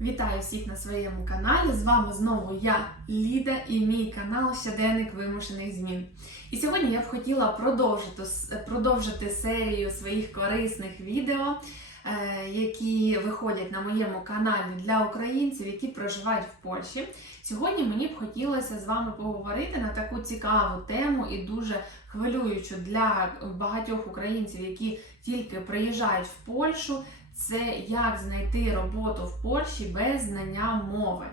Вітаю всіх на своєму каналі. З вами знову я, Ліда, і мій канал Щоденник вимушених змін. І сьогодні я б хотіла продовжити, продовжити серію своїх корисних відео, е, які виходять на моєму каналі для українців, які проживають в Польщі. Сьогодні мені б хотілося з вами поговорити на таку цікаву тему і дуже хвилюючу для багатьох українців, які тільки приїжджають в Польщу це як знайти роботу в Польщі без знання мови.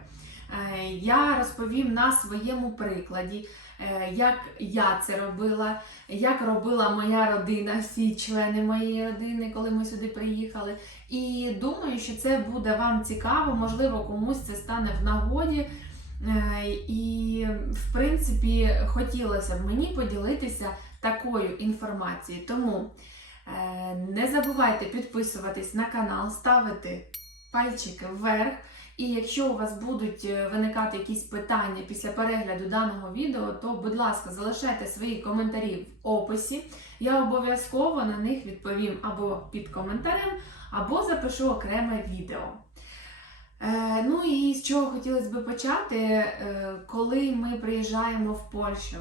Е, Я розповім на своєму прикладі, е, як я це робила, як робила моя родина, всі члени моєї родини, коли ми сюди приїхали. І думаю, що це буде вам цікаво, можливо, комусь це стане в нагоді. Е, І, в принципі, хотілося б мені поділитися такою інформацією. Тому Не забувайте підписуватись на канал, ставити пальчики вверх. І якщо у вас будуть е, виникати якісь питання після перегляду даного відео, то, будь ласка, залишайте свої коментарі в описі. Я обов'язково на них відповім або під коментарем, або запишу окреме відео. Е, Ну і з чого хотілося б почати, Е, коли ми приїжджаємо в Польщу.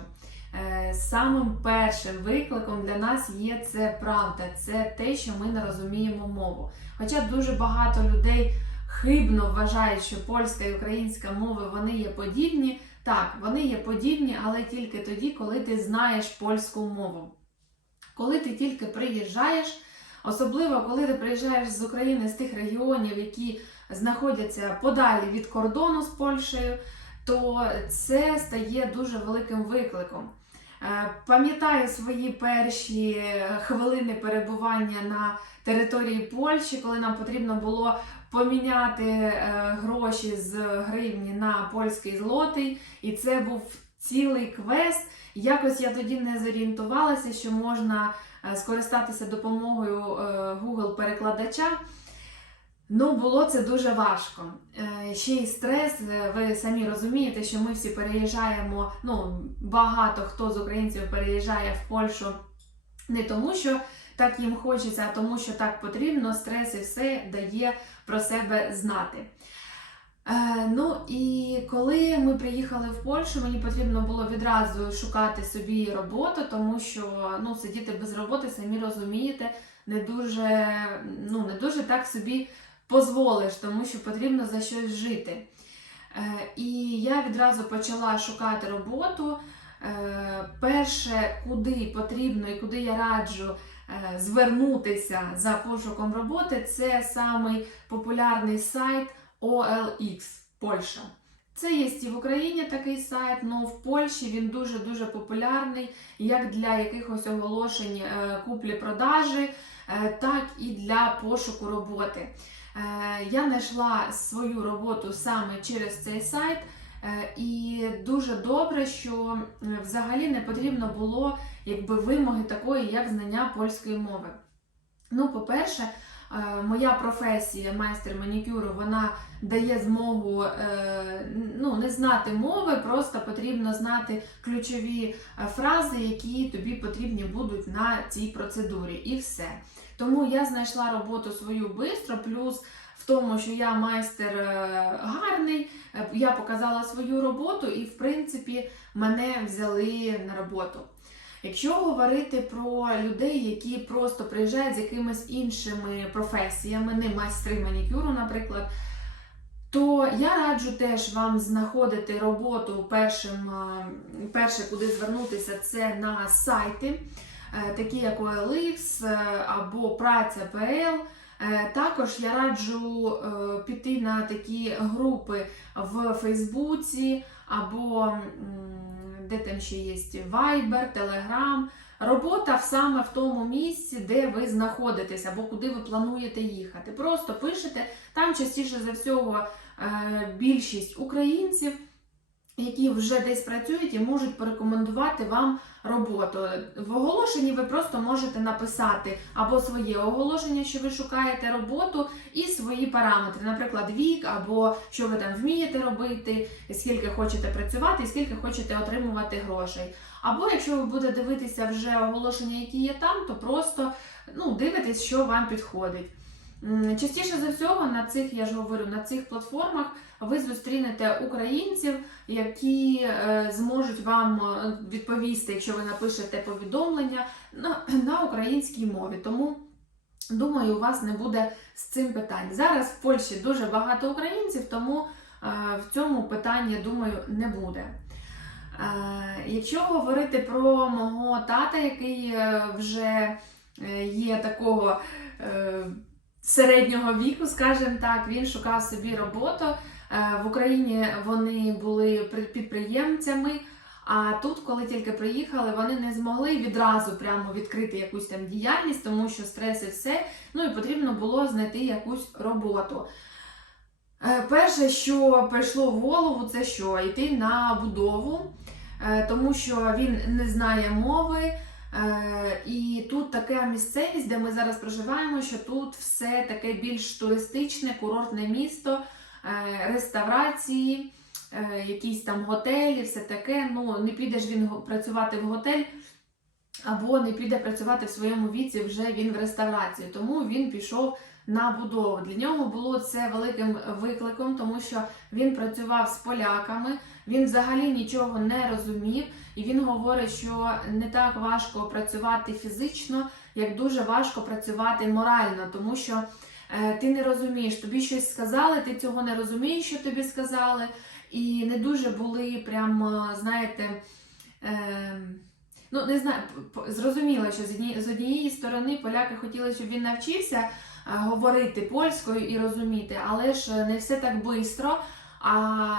Е, Самим першим викликом для нас є це правда, це те, що ми не розуміємо мову. Хоча дуже багато людей хибно вважають, що польська і українська мови вони є подібні. Так, вони є подібні, але тільки тоді, коли ти знаєш польську мову. Коли ти тільки приїжджаєш, особливо коли ти приїжджаєш з України з тих регіонів, які знаходяться подалі від кордону з Польщею, то це стає дуже великим викликом. Е, Пам'ятаю свої перші хвилини перебування на території Польщі, коли нам потрібно було поміняти е, гроші з гривні на польський злотий, і це був цілий квест. Якось я тоді не зорієнтувалася, що можна е, скористатися допомогою е, Google-перекладача. Ну, було це дуже важко. Е, Ще й стрес. е, Ви самі розумієте, що ми всі переїжджаємо. Ну, багато хто з українців переїжджає в Польщу не тому, що так їм хочеться, а тому, що так потрібно. Стрес і все дає про себе знати. Е, ну і коли ми приїхали в Польщу, мені потрібно було відразу шукати собі роботу, тому що ну, сидіти без роботи, самі розумієте, не дуже, ну, не дуже так собі дозволиш, тому що потрібно за щось жити. Е, і я відразу почала шукати роботу. Е, перше, куди потрібно і куди я раджу е, звернутися за пошуком роботи, це самий популярний сайт OLX Польща. Це є і в Україні такий сайт, але в Польщі він дуже-дуже популярний як для якихось оголошень куплі-продажі, так і для пошуку роботи. Е, Я знайшла свою роботу саме через цей сайт, е, і дуже добре, що е, взагалі не потрібно було якби вимоги такої, як знання польської мови. Ну, по-перше, е, моя професія майстер манікюру вона дає змогу е, ну, не знати мови, просто потрібно знати ключові е, фрази, які тобі потрібні будуть на цій процедурі, і все. Тому я знайшла роботу свою швидко, плюс в тому, що я майстер е, гарний, е, я показала свою роботу, і в принципі мене взяли на роботу. Якщо говорити про людей, які просто приїжджають з якимись іншими професіями, не майстри манікюру, наприклад, то я раджу теж вам знаходити роботу першим, перше, куди звернутися, це на сайти, е, такі як OLX е, або Праця.pl. Е, Також я раджу піти на такі групи в Фейсбуці або де там ще є Viber, Telegram. Робота саме в тому місці, де ви знаходитесь, або куди ви плануєте їхати. Просто пишете, там частіше за всього е, більшість українців, які вже десь працюють і можуть порекомендувати вам роботу. В оголошенні ви просто можете написати або своє оголошення, що ви шукаєте роботу, і свої параметри, наприклад, вік, або що ви там вмієте робити, скільки хочете працювати, і скільки хочете отримувати грошей. Або якщо ви будете дивитися вже оголошення, які є там, то просто ну, дивитесь, що вам підходить. Частіше за всього на цих, я ж говорю, на цих платформах ви зустрінете українців, які е, зможуть вам е, відповісти, якщо ви напишете повідомлення на, українській мові. Тому думаю, у вас не буде з цим питань. Зараз в Польщі дуже багато українців, тому е, в цьому питання, думаю, не буде. Якщо говорити про мого тата, який вже є такого середнього віку, скажімо так, він шукав собі роботу. Е, В Україні вони були при- підприємцями. А тут, коли тільки приїхали, вони не змогли відразу прямо відкрити якусь там діяльність, тому що стрес і все. Ну і потрібно було знайти якусь роботу. Е, Перше, що прийшло в голову, це що? Йти на будову, е, тому що він не знає мови. Е, І тут така місцевість, де ми зараз проживаємо, що тут все таке більш туристичне, курортне місто, е, реставрації, е, якісь там готелі, все таке. Ну, не підеш він працювати в готель, або не піде працювати в своєму віці вже він в реставрацію. Тому він пішов на. Для нього було це великим викликом, тому що він працював з поляками, він взагалі нічого не розумів, і він говорить, що не так важко працювати фізично, як дуже важко працювати морально, тому що е, ти не розумієш, тобі щось сказали, ти цього не розумієш, що тобі сказали, і не дуже були прям, е, знаєте. Е, Ну, не знаю, зрозуміло, що з однієї, сторони поляки хотіли, щоб він навчився говорити польською і розуміти, але ж не все так швидко. А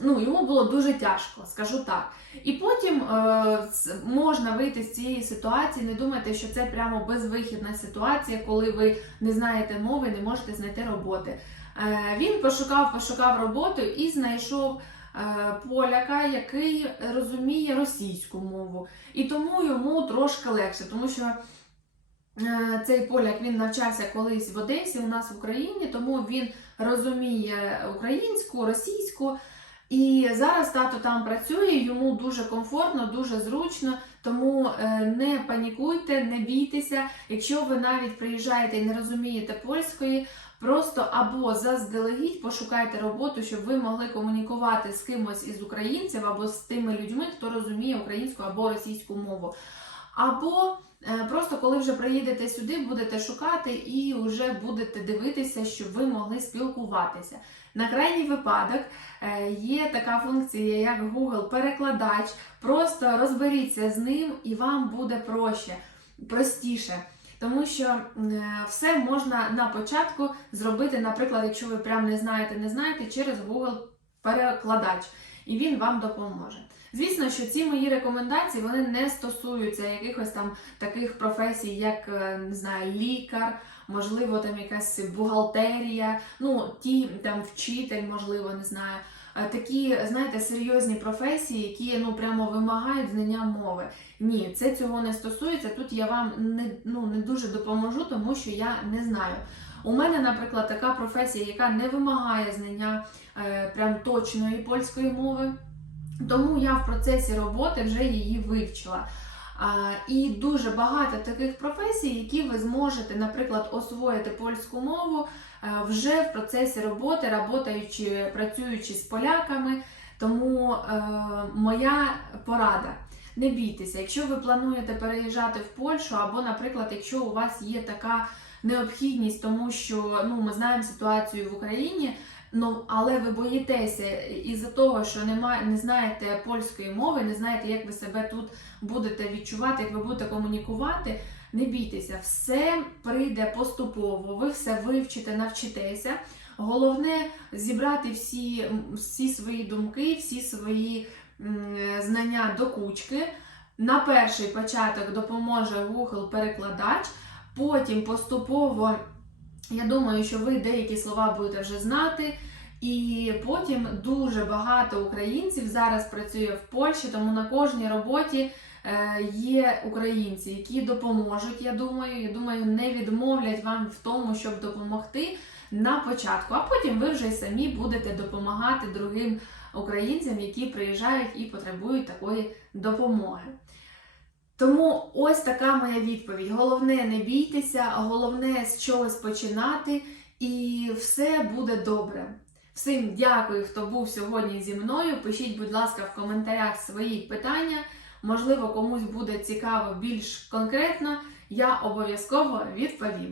ну, йому було дуже тяжко, скажу так. І потім е, можна вийти з цієї ситуації. Не думайте, що це прямо безвихідна ситуація, коли ви не знаєте мови, не можете знайти роботи. Е, він пошукав, пошукав роботу і знайшов е, поляка, який розуміє російську мову. І тому йому трошки легше, тому що е, цей поляк він навчався колись в Одесі у нас в Україні, тому він розуміє українську, російську. І зараз тато там працює, йому дуже комфортно, дуже зручно, тому е, не панікуйте, не бійтеся. Якщо ви навіть приїжджаєте і не розумієте польської, просто або заздалегідь пошукайте роботу, щоб ви могли комунікувати з кимось із українців або з тими людьми, хто розуміє українську або російську мову. Або е, просто коли вже приїдете сюди, будете шукати і вже будете дивитися, щоб ви могли спілкуватися. На крайній випадок е, є така функція, як Google перекладач. Просто розберіться з ним, і вам буде проще, простіше. Тому що е, все можна на початку зробити, наприклад, якщо ви прям не знаєте, не знаєте, через Google перекладач, і він вам допоможе. Звісно, що ці мої рекомендації вони не стосуються якихось там таких професій, як е, не знаю, лікар, можливо, там якась бухгалтерія, ну ті там вчитель, можливо, не знаю. Такі, знаєте, серйозні професії, які ну прямо вимагають знання мови. Ні, це цього не стосується. Тут я вам не, ну, не дуже допоможу, тому що я не знаю. У мене, наприклад, така професія, яка не вимагає знання е, прям точної польської мови. Тому я в процесі роботи вже її вивчила. І дуже багато таких професій, які ви зможете, наприклад, освоїти польську мову е, вже в процесі роботи, работаючи, працюючи з поляками. Тому е, моя порада. Не бійтеся, якщо ви плануєте переїжджати в Польщу, або, наприклад, якщо у вас є така необхідність, тому що ну, ми знаємо ситуацію в Україні, ну, але ви боїтеся із-за того, що немає, не знаєте польської мови, не знаєте, як ви себе тут будете відчувати, як ви будете комунікувати. Не бійтеся, все прийде поступово, ви все вивчите, навчитеся. Головне зібрати всі, всі свої думки, всі свої знання до кучки. На перший початок допоможе Google перекладач, потім поступово, я думаю, що ви деякі слова будете вже знати. І потім дуже багато українців зараз працює в Польщі, тому на кожній роботі е, є українці, які допоможуть. Я думаю, я думаю, не відмовлять вам в тому, щоб допомогти на початку. А потім ви вже й самі будете допомагати другим українцям, які приїжджають і потребують такої допомоги. Тому ось така моя відповідь. Головне не бійтеся, головне з чогось починати, і все буде добре. Всім дякую, хто був сьогодні зі мною. Пишіть, будь ласка, в коментарях свої питання. Можливо, комусь буде цікаво більш конкретно. Я обов'язково відповім.